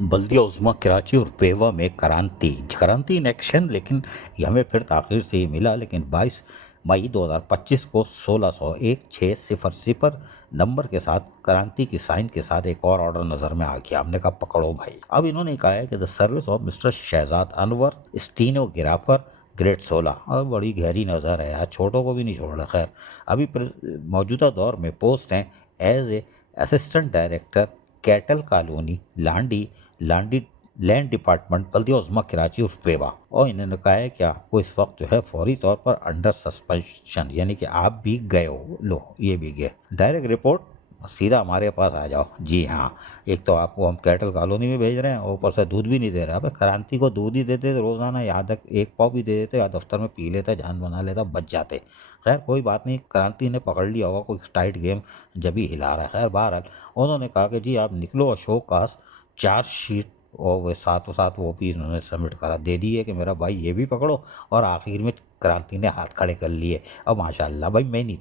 बल्दिया उज़्मा कराची और पेवा में क्रांति इन एक्शन, लेकिन ये हमें फिर ताख़ीर से ही मिला। लेकिन 22 मई 2025 को 1601-600 नंबर के साथ क्रांति की साइन के साथ एक और ऑर्डर नज़र में आ गया। हमने कहा पकड़ो भाई। अब इन्होंने कहा है कि the service of mister Shahzad Anwar stenographer grade 16। और बड़ी गहरी नज़र है यार, छोटों को भी नहीं छोड़ रहा। खैर, अभी मौजूदा दौर में पोस्ट हैं as a assistant director cattle colony Landhi Landhi land department Baldia Uzma Karachi उर्फ पेवा। और इन्होंने कहा है कि आपको इस वक्त जो है फौरी तौर पर अंडर सस्पेंशन, यानी कि आप भी गए हो, लो ये भी गए, डायरेक्ट रिपोर्ट सीधा हमारे पास आ जाओ। जी हाँ, एक तो आपको हम कैटल कॉलोनी में भेज रहे हैं और ऊपर से दूध भी नहीं दे रहा। अबे क्रांति को दूध ही देते रोजाना, याद एक पाव भी दे देते या दफ्तर में पी लेता, जान बना लेता, बच जाते। खैर कोई बात नहीं, क्रांति ने पकड़ लिया होगा कोई टाइट गेम जब ही हिला रहा है। खैर बहरहाल उन्होंने कहा कि जी आप निकलो, अशोक कास चार्जशीट और वे साथ साथ वो भी इन्होंने सबमिट करा दे दी है कि मेरा भाई ये भी पकड़ो। और आखिर में क्रांति ने हाथ खड़े कर लिए। अब माशाल्लाह भाई, मैं नहीं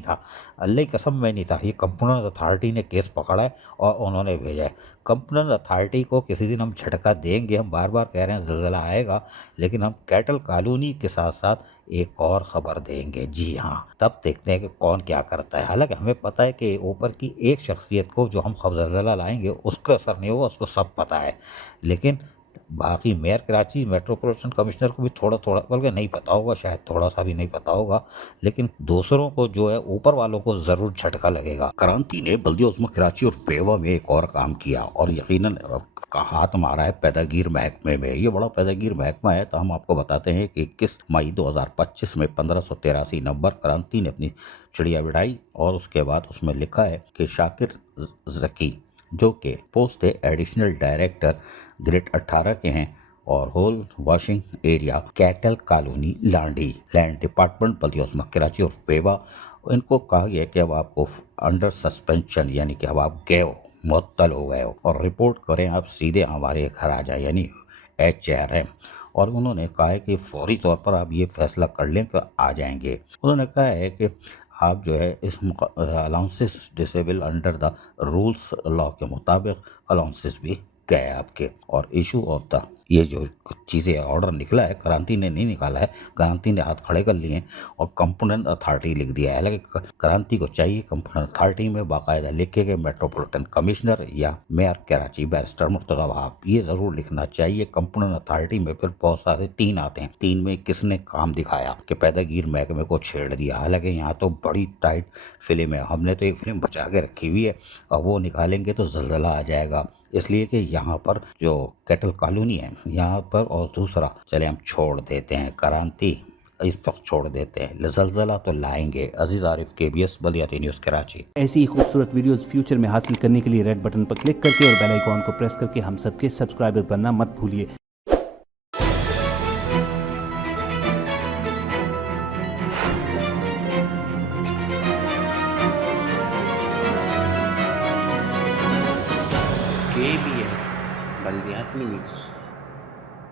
था, अल्लाह की कसम मैं नहीं था। ये कंप्यूटर अथॉरिटी ने केस पकड़ा है और उन्होंने भेजा है। कंप्यूटर अथॉरिटी को किसी दिन हम झटका देंगे। हम बार बार कह रहे हैं ज़लज़ला आएगा, लेकिन हम कैटल कॉलोनी के साथ साथ एक और ख़बर देंगे। जी हाँ, तब देखते हैं कि कौन क्या करता है। हालांकि हमें पता है कि ऊपर की एक शख्सियत को जो हम ज़लज़ला लाएंगे उसका असर नहीं होगा, उसको सब पता है। लेकिन बाकी मेयर कराची मेट्रोपॉलिटन कमिश्नर को भी थोड़ा थोड़ा, बल्कि नहीं पता होगा, शायद थोड़ा सा भी नहीं पता होगा, लेकिन दूसरों को जो है ऊपर वालों को ज़रूर झटका लगेगा। क्रांति ने बल्दिया उज़्मा कराची और पेवा में एक और काम किया और यकीनन का हाथ मारा है पैदागीर महकमे में। ये बड़ा पैदागीर महकमा है। तो हम आपको बताते हैं कि 21 मई 2025 में 1583 नंबर क्रांति ने अपनी चिड़िया बिड़ाई और उसके बाद उसमें लिखा है कि शाकिर जकी जो कि पोस्ट है एडिशनल डायरेक्टर ग्रेड 18 के हैं और whole washing area cattle colony Landhi land department Baldia Uzma Karachi और पेवा। इनको कहा गया कि अब आपको अंडर सस्पेंशन, यानी कि अब आप गए हो, मुअत्तल हो गए हो और रिपोर्ट करें आप सीधे हमारे घर आ जाए, यानी HRM। और उन्होंने कहा है कि फौरी तौर पर आप ये फैसला कर लें कि आ जाएंगे। उन्होंने कहा है कि आप जो है इस allowances disable under the rules law के मुताबिक अलाउंसेस भी गए आपके। और इशू ऑफ द, ये जो चीज़ें ऑर्डर निकला है क्रांति ने नहीं निकाला है, क्रांति ने हाथ खड़े कर लिए और कंपोनेंट अथॉरिटी लिख दिया है। हालांकि क्रांति को चाहिए कंपोनेंट अथॉरिटी में बाकायदा लिखे के मेट्रोपॉलिटन कमिश्नर या मेयर कराची बैरिस्टर मुर्तज़ा वहाब, ये ज़रूर लिखना चाहिए। कंपोनेंट अथॉरिटी में फिर बहुत सारे 3 आते हैं, 3 में किसने काम दिखाया कि पैदागीर महकमे को छेड़ दिया। हालांकि यहाँ तो बड़ी टाइट फिल्म है, हमने तो एक फिल्म बचा के रखी हुई है और वो निकालेंगे तो ज़लज़ला आ जाएगा। इसलिए कि यहाँ पर जो कैटल कॉलोनी है यहाँ पर, और दूसरा चले हम छोड़ देते हैं क्रांति, इस वक्त छोड़ देते हैं, ज़लज़ला तो लाएंगे। अजीज आरिफ, KBS बल्दियाती न्यूज़ कराची। ऐसी ही खूबसूरत वीडियोस फ्यूचर में हासिल करने के लिए रेड बटन पर क्लिक करके और बेल आइकॉन को प्रेस करके हम सबके सब्सक्राइबर बनना मत भूलिए। KBS बल्दियाती न्यूज़।